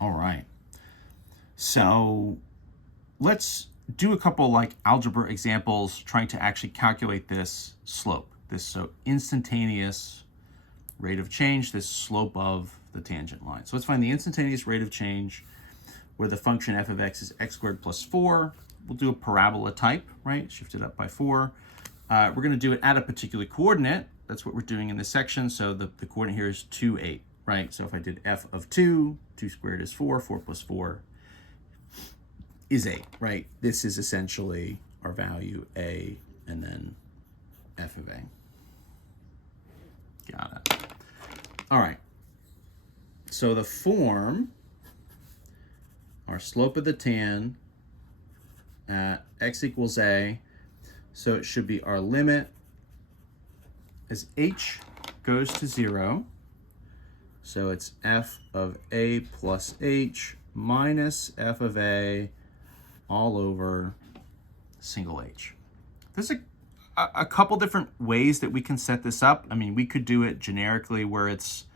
All right. So let's do a couple like algebra examples trying to actually calculate this slope, this so instantaneous rate of change, this slope of the tangent line. So let's find the instantaneous rate of change where the function f of x is x squared plus 4. We'll do a parabola type, right? Shift it up by 4. We're going to do it at a particular coordinate. That's what we're doing in this section. So the coordinate here is 2, 8, right? So if I did f of 2, 2 squared is 4, 4 plus 4 is 8, right? This is essentially our value a and then f of a. Got it. All right. So the form, our slope of the tan at x equals a, so it should be our limit as h goes to 0. So it's f of a plus h minus f of a all over single h. There's a couple different ways that we can set this up. I mean, we could do it generically where it's,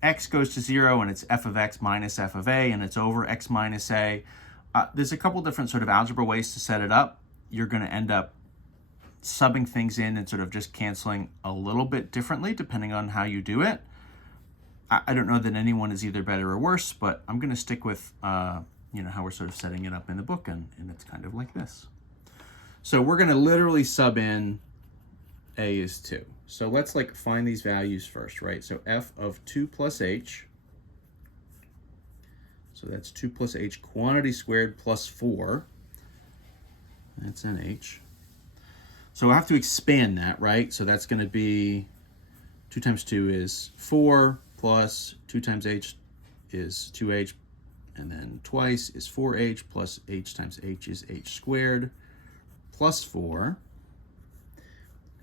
x goes to 0 and it's f of x minus f of a and it's over x minus a. There's a couple different sort of algebra ways to set it up. You're going to end up subbing things in and sort of just canceling a little bit differently depending on how you do it. I don't know that anyone is either better or worse, but I'm going to stick with how we're sort of setting it up in the book, and it's kind of like this. So we're going to literally sub in a is 2. So let's find these values first, right? So f of 2 plus h, so that's 2 plus h quantity squared plus 4. That's an h. So I have to expand that, right? So that's going to be 2 times 2 is 4 plus 2 times h is 2h, and then twice is 4h plus h times h is h squared plus 4.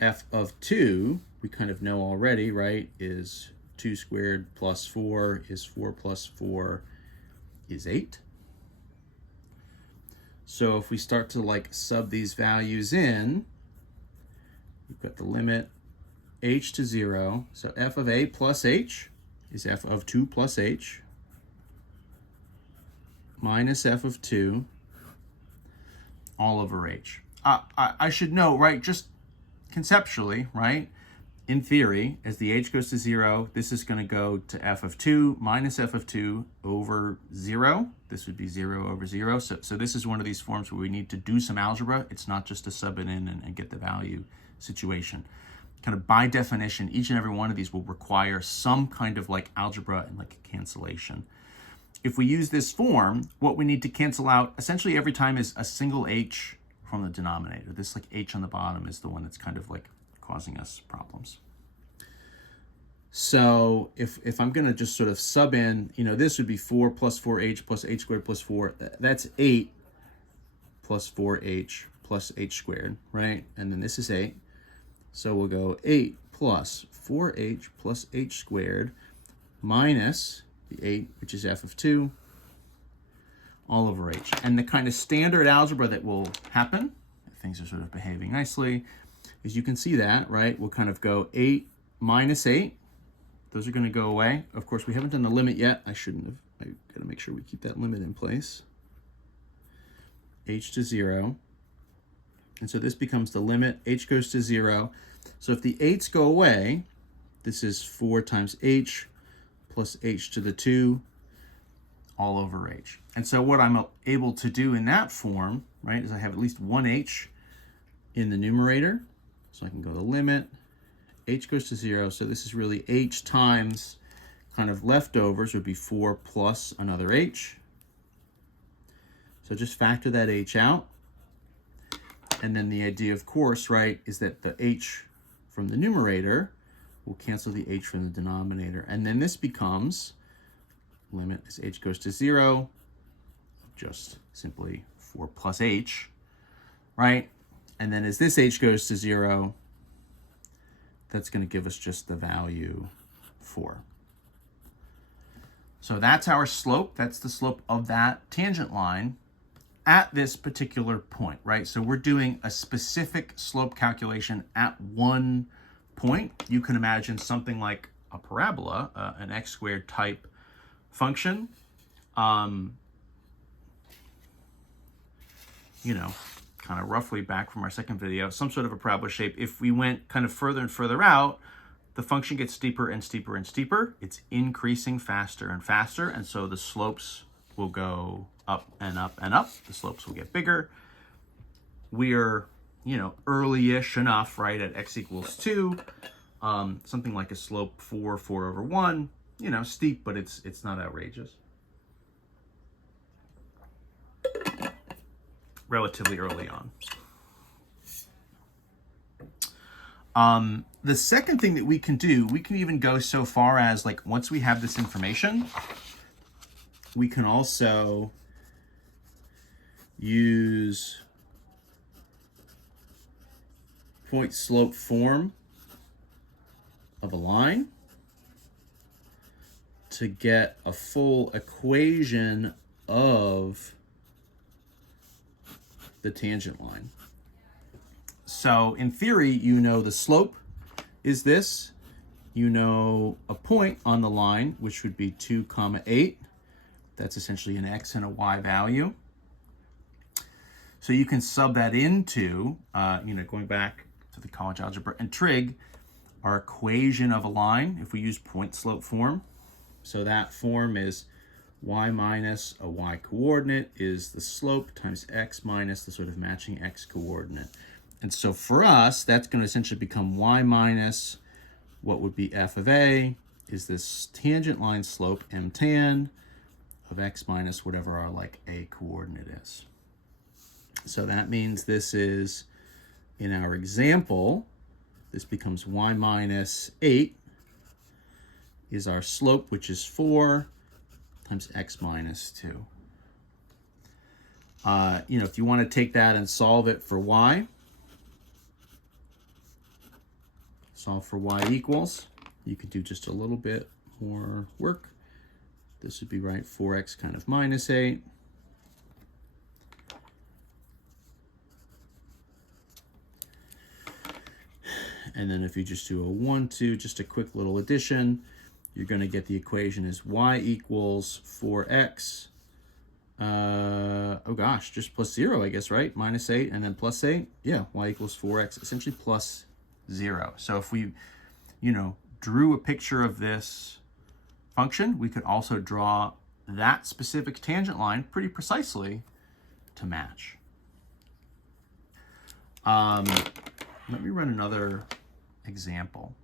F of 2, we kind of know already, right, is 2 squared plus 4 is 4 plus 4 is 8. So if we start to sub these values in, we've got the limit h to 0. So f of a plus h is f of 2 plus h minus f of 2 all over h. I should know, right, just conceptually, right, in theory, as the h goes to 0, this is going to go to f of 2 minus f of 2 over 0. This would be 0 over 0. So this is one of these forms where we need to do some algebra. It's not just to sub it in and get the value situation. Kind of by definition, each and every one of these will require some kind of algebra and cancellation. If we use this form, what we need to cancel out essentially every time is a single h from the denominator. This h on the bottom is the one that's kind of causing us problems. So if I'm going to just sort of sub in, this would be 4 plus 4h plus h squared plus 4. That's 8 plus 4h plus h squared, right? And then this is 8. So we'll go 8 plus 4h plus h squared minus the 8, which is f of 2, all over h. And the kind of standard algebra that will happen, if things are sort of behaving nicely, is you can see that, right? We'll kind of go 8 minus 8. Those are going to go away. Of course, we haven't done the limit yet. I shouldn't have. I've got to make sure we keep that limit in place. H to 0. And so this becomes the limit. H goes to 0. So if the 8's go away, this is 4 times h plus h to the 2 all over h. And so what I'm able to do in that form, right, is I have at least one h in the numerator. So I can go the limit. H goes to 0. So this is really h times kind of leftovers would be 4 plus another h. So just factor that h out. And then the idea, of course, right, is that the h from the numerator will cancel the h from the denominator. And then this becomes limit as h goes to 0, just simply 4 plus h, right? And then as this h goes to 0, that's going to give us just the value 4. So that's our slope. That's the slope of that tangent line at this particular point, right? So we're doing a specific slope calculation at one point. You can imagine something like a parabola, an x squared type function, you know, kind of roughly back from our second video, some sort of a parabola shape. If we went kind of further and further out, the function gets steeper and steeper and steeper. It's increasing faster and faster, and so the slopes will go up and up and up. The slopes will get bigger. We're, you know, early-ish enough, right, at x equals 2, something like a slope 4 over 1, you know, steep, but it's not outrageous. Relatively early on. The second thing that we can do, we can even go so far as, like, once we have this information, we can also use point slope form of a line to get a full equation of the tangent line. So in theory, you know the slope is this. You know a point on the line, which would be 2, 8. That's essentially an x and a y value. So you can sub that into, you know, going back to the college algebra and trig, our equation of a line, if we use point slope form. So that form is y minus a y coordinate is the slope times x minus the sort of matching x coordinate. And so for us, that's going to essentially become y minus what would be f of a is this tangent line slope m tan of x minus whatever our like a coordinate is. So that means this is, in our example, this becomes y minus 8 is our slope, which is 4 times x minus 2. You know, if you want to take that and solve it for y, solve for y equals, you could do just a little bit more work. This would be right, 4x kind of minus 8. And then if you just do a 1, 2, just a quick little addition, you're going to get the equation as y equals 4x. Oh gosh, just plus 0, I guess, right? Minus 8 and then plus 8. Yeah, y equals 4x, essentially plus 0. So if we, you know, drew a picture of this function, we could also draw that specific tangent line pretty precisely to match. Let me run another example.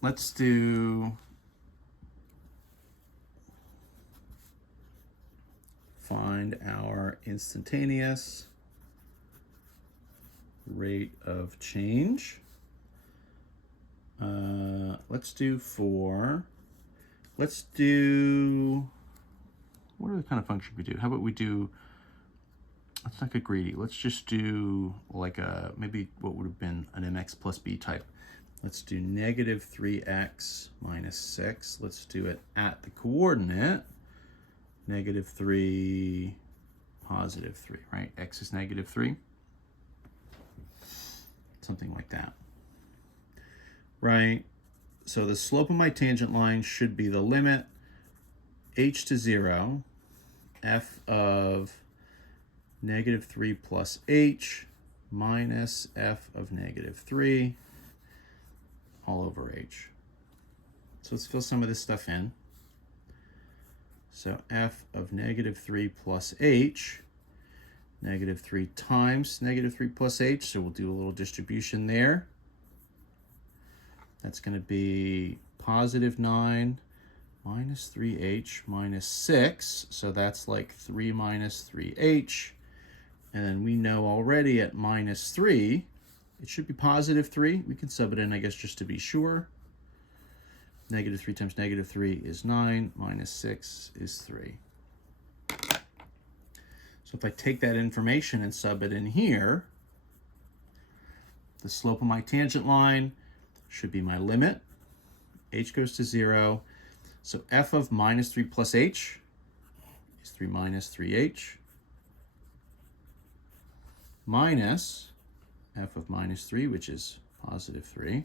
Let's do find our instantaneous rate of change. Let's do what other kind of function we do? How about we do, let's not get greedy. Let's just do like a, maybe what would have been an mx plus b type. Let's do negative 3x minus 6. Let's do it at the coordinate, negative 3, positive 3, right? X is negative 3. Something like that, right? So the slope of my tangent line should be the limit h to 0, f of negative 3 plus h minus f of negative 3 all over h. So let's fill some of this stuff in. So f of negative 3 plus h, negative 3 times negative 3 plus h, so we'll do a little distribution there. That's going to be positive 9 minus 3h minus 6, so that's like 3 minus 3h. And then we know already at minus 3, it should be positive 3. We can sub it in, I guess, just to be sure. Negative 3 times negative 3 is 9, minus 6 is 3. So if I take that information and sub it in here, the slope of my tangent line should be my limit. H goes to 0. So f of minus 3 plus h is 3 minus 3h minus f of minus 3, which is positive 3.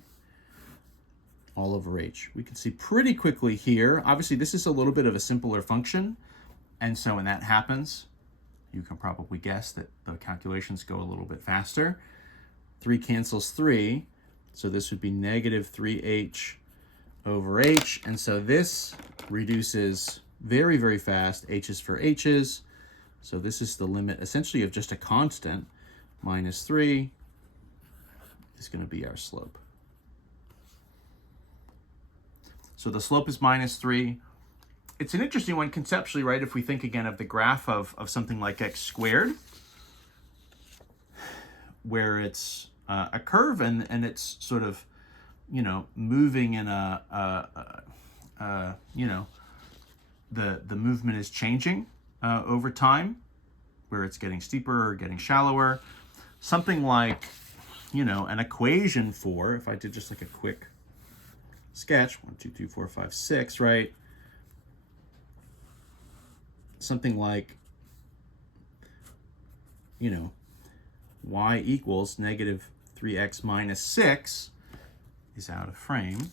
all over h. We can see pretty quickly here, obviously this is a little bit of a simpler function, and so when that happens, you can probably guess that the calculations go a little bit faster. 3 cancels 3, so this would be negative 3h over h, and so this reduces very, very fast. H is for h's, so this is the limit essentially of just a constant. Minus 3 is going to be our slope. So the slope is minus 3. It's an interesting one conceptually, right? If we think again of the graph of something like x squared, where it's a curve and it's sort of, you know, moving in you know, the movement is changing over time, where it's getting steeper or getting shallower. Something like, you know, an equation for, if I did just like a quick sketch, 1, 2, 3, 4, 5, 6, right? Something like, you know, y equals negative 3x minus 6 is out of frame.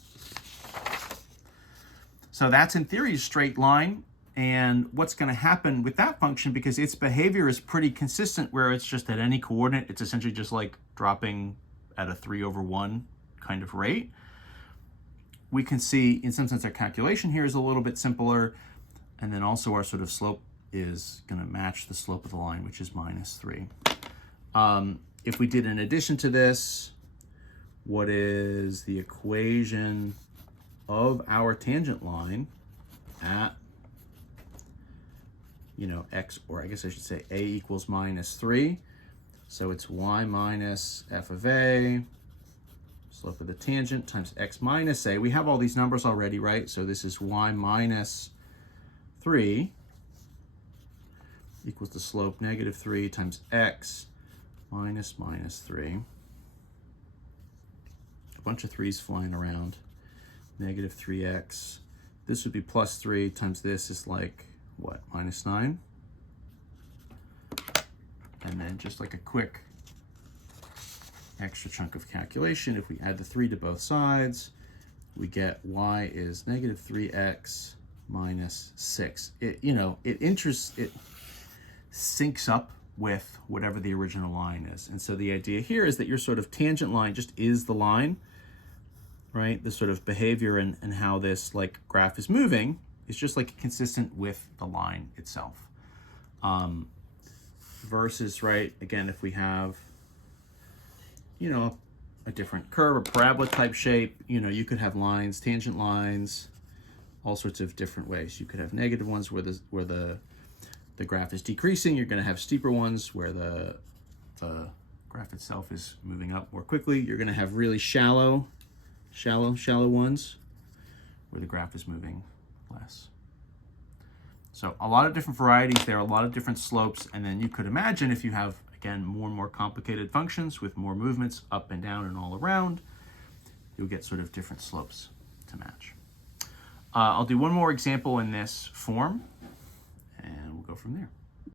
So that's in theory a straight line. And what's going to happen with that function, because its behavior is pretty consistent, where it's just at any coordinate, it's essentially just like dropping at a 3/1 kind of rate. We can see, in some sense, our calculation here is a little bit simpler. And then also our sort of slope is going to match the slope of the line, which is minus 3. If we did in addition to this, what is the equation of our tangent line at, you know, x, or I guess I should say a equals minus 3. So it's y minus f of a, slope of the tangent, times x minus a. We have all these numbers already, right? So this is y minus 3 equals the slope negative 3 times x minus 3. A bunch of 3's flying around. Negative 3x. This would be plus 3 times this is like, what, minus 9? And then just like a quick extra chunk of calculation, if we add the 3 to both sides, we get y is negative 3x minus 6. It, you know, it syncs up with whatever the original line is. And so the idea here is that your sort of tangent line just is the line, right? The sort of behavior and how this like graph is moving is just like consistent with the line itself. Versus, right, again, if we have, you know, a different curve, a parabola type shape, you know, you could have lines, tangent lines, all sorts of different ways. You could have negative ones where the graph is decreasing. You're going to have steeper ones where the graph itself is moving up more quickly. You're going to have really shallow ones where the graph is moving less. So a lot of different varieties there, a lot of different slopes, and then you could imagine if you have, again, more and more complicated functions with more movements up and down and all around, you'll get sort of different slopes to match. I'll do one more example in this form, and we'll go from there.